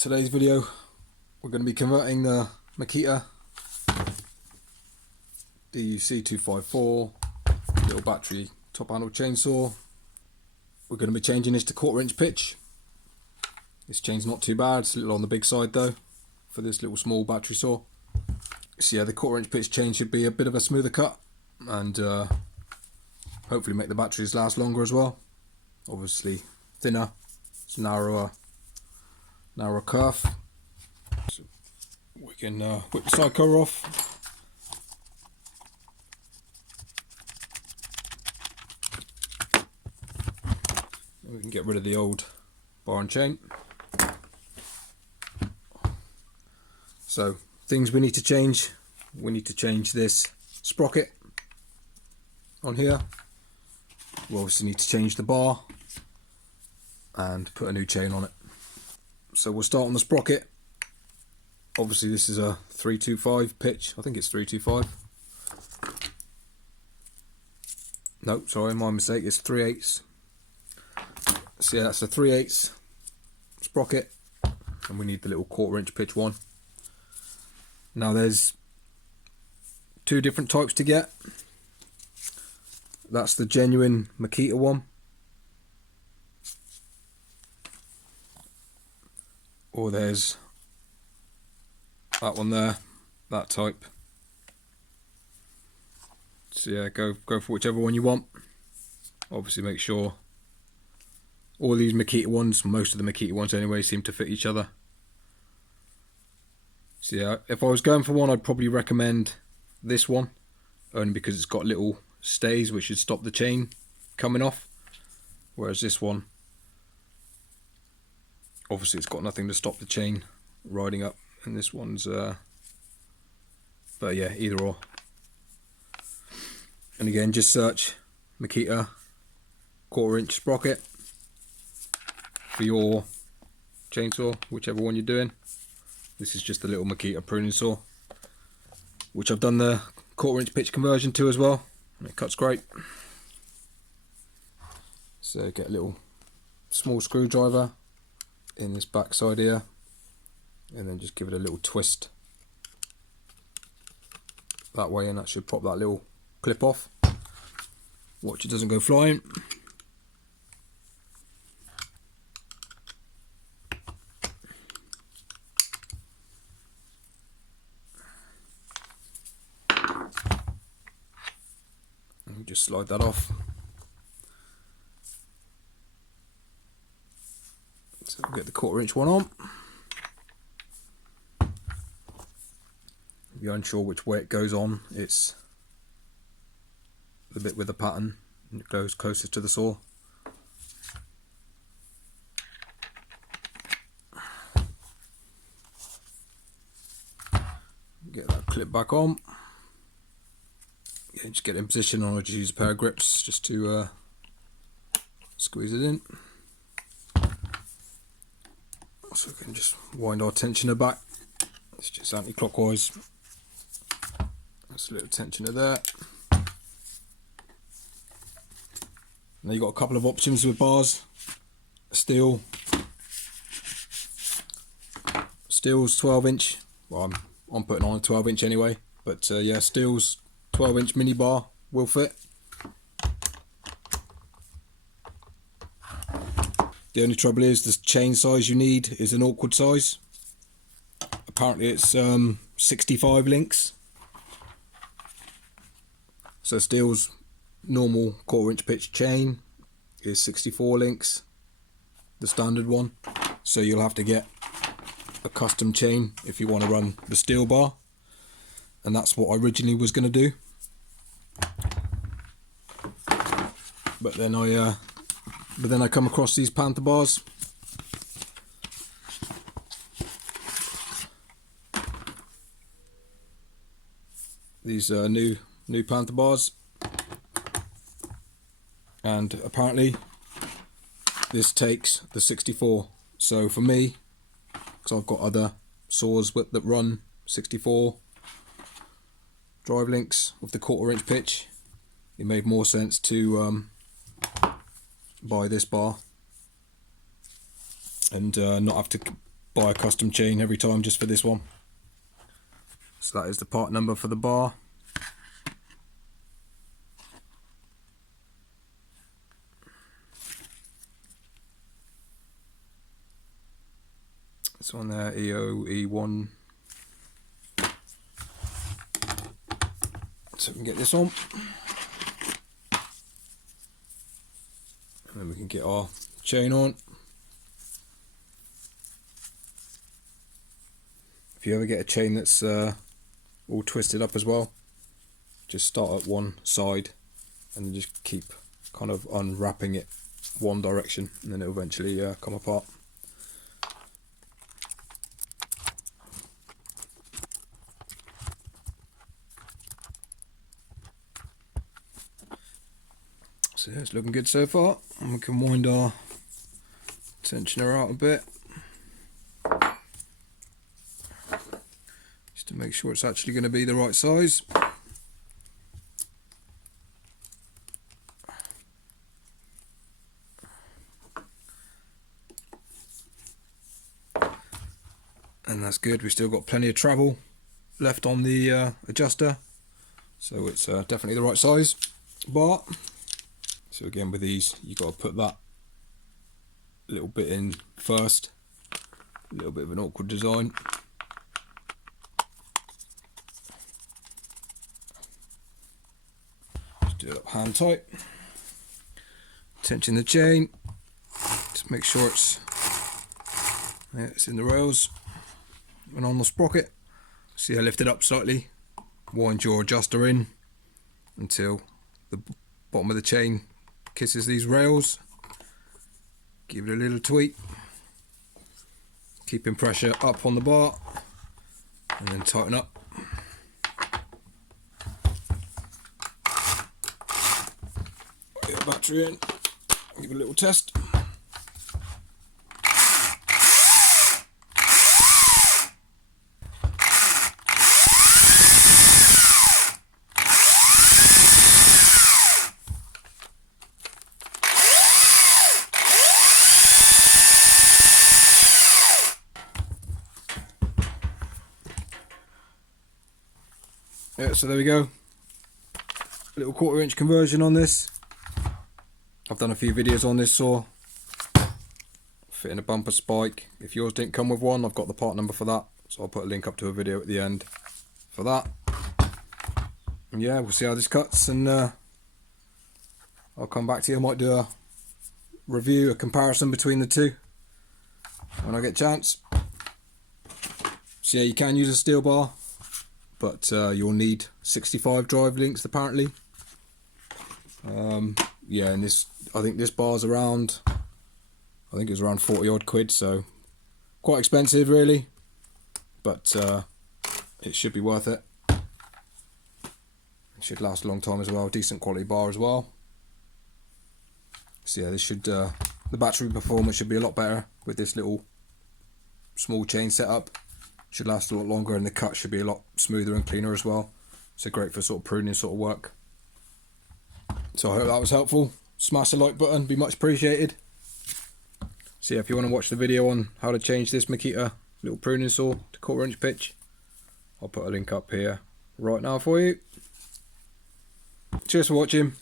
Today's video, we're going to be converting the Makita DUC254 little battery top handle chainsaw. We're going to be changing this to 1/4 inch pitch. This chain's not too bad, it's a little on the big side though for this little small battery saw. So yeah, the 1/4 inch pitch chain should be a bit of a smoother cut and hopefully make the batteries last longer as well. Obviously thinner, it's narrower curve. So we can whip the side cover off. And we can get rid of the old bar and chain. So things we need to change. We need to change this sprocket on here. We obviously need to change the bar and put a new chain on it. So we'll start on the sprocket. Obviously this is a 325 pitch. I think it's 325. No, sorry, my mistake. It's 3/8. So yeah, that's a 3/8 sprocket, and we need the little 1/4 inch pitch one. Now there's two different types to get. That's the genuine Makita one, or there's that one there, that type. So yeah, go for whichever one you want. Obviously make sure all these Makita ones, most of the Makita ones anyway, seem to fit each other. So yeah, if I was going for one, I'd probably recommend this one, only because it's got little stays which should stop the chain coming off, whereas this one, obviously it's got nothing to stop the chain riding up, and this one's but yeah, either or. And again, just search Makita 1/4 inch sprocket for your chainsaw, whichever one you're doing. This is just a little Makita pruning saw, which I've done the 1/4 inch pitch conversion to as well, and it cuts great. So get a little small screwdriver in this back side here, and then just give it a little twist that way, and that should pop that little clip off. Watch it doesn't go flying. And just slide that off. So we'll get the 1/4 inch one on. If you're unsure which way it goes on, it's the bit with the pattern, and it goes closest to the saw. Get that clip back on. Yeah, just get it in position, or just use a pair of grips just to squeeze it in. So we can just wind our tensioner back. It's just anti-clockwise. That's a little tensioner there. Now you've got a couple of options with bars. Steel's 12 inch. Well, I'm putting on a 12 inch anyway, but yeah, Steel's 12 inch mini bar will fit. The only trouble is the chain size you need is an awkward size. Apparently it's 65 links. So Steel's normal 1/4 inch pitch chain is 64 links, the standard one. So you'll have to get a custom chain if you want to run the Steel bar, and that's what I originally was going to do. But then I come across these Panther bars. These new Panther bars, and apparently this takes the 64. So for me, because I've got other saws that run 64 drive links with the 1/4 inch pitch, it made more sense to buy this bar and not have to buy a custom chain every time just for this one. So that is the part number for the bar. It's on there, EOE1. So we can get this on. And then we can get our chain on. If you ever get a chain that's all twisted up as well, just start at one side and then just keep kind of unwrapping it one direction, and then it'll eventually come apart. So it's looking good so far, and we can wind our tensioner out a bit just to make sure it's actually going to be the right size. And that's good. We've still got plenty of travel left on the adjuster, so it's definitely the right size bar. So again, with these, you've got to put that little bit in first. A little bit of an awkward design. Just do it up hand tight. Tension the chain. Just make sure it's in the rails and on the sprocket. See, I lift it up slightly. Wind your adjuster in until the bottom of the chain kisses these rails. Give it a little tweak, keeping pressure up on the bar, and then tighten up. Get the battery in, give it a little test. Yeah, so there we go. A little 1/4 inch conversion on this. I've done a few videos on this saw. Fitting a bumper spike. If yours didn't come with one, I've got the part number for that. So I'll put a link up to a video at the end for that. And yeah, we'll see how this cuts, and I'll come back to you. I might do a review, a comparison between the two when I get a chance. So yeah, you can use a steel bar, but you'll need 65 drive links apparently. Yeah, and this, I think this bar's around, I think it's around 40 odd quid, so quite expensive really, but it should be worth it. It should last a long time as well, decent quality bar as well. So yeah, this should, the battery performance should be a lot better with this little small chain setup. Should last a lot longer, and the cut should be a lot smoother and cleaner as well. So great for sort of pruning sort of work. So I hope that was helpful. Smash the like button, be much appreciated. So yeah, if you want to watch the video on how to change this Makita little pruning saw to 1/4 inch pitch, I'll put a link up here right now for you. Cheers for watching.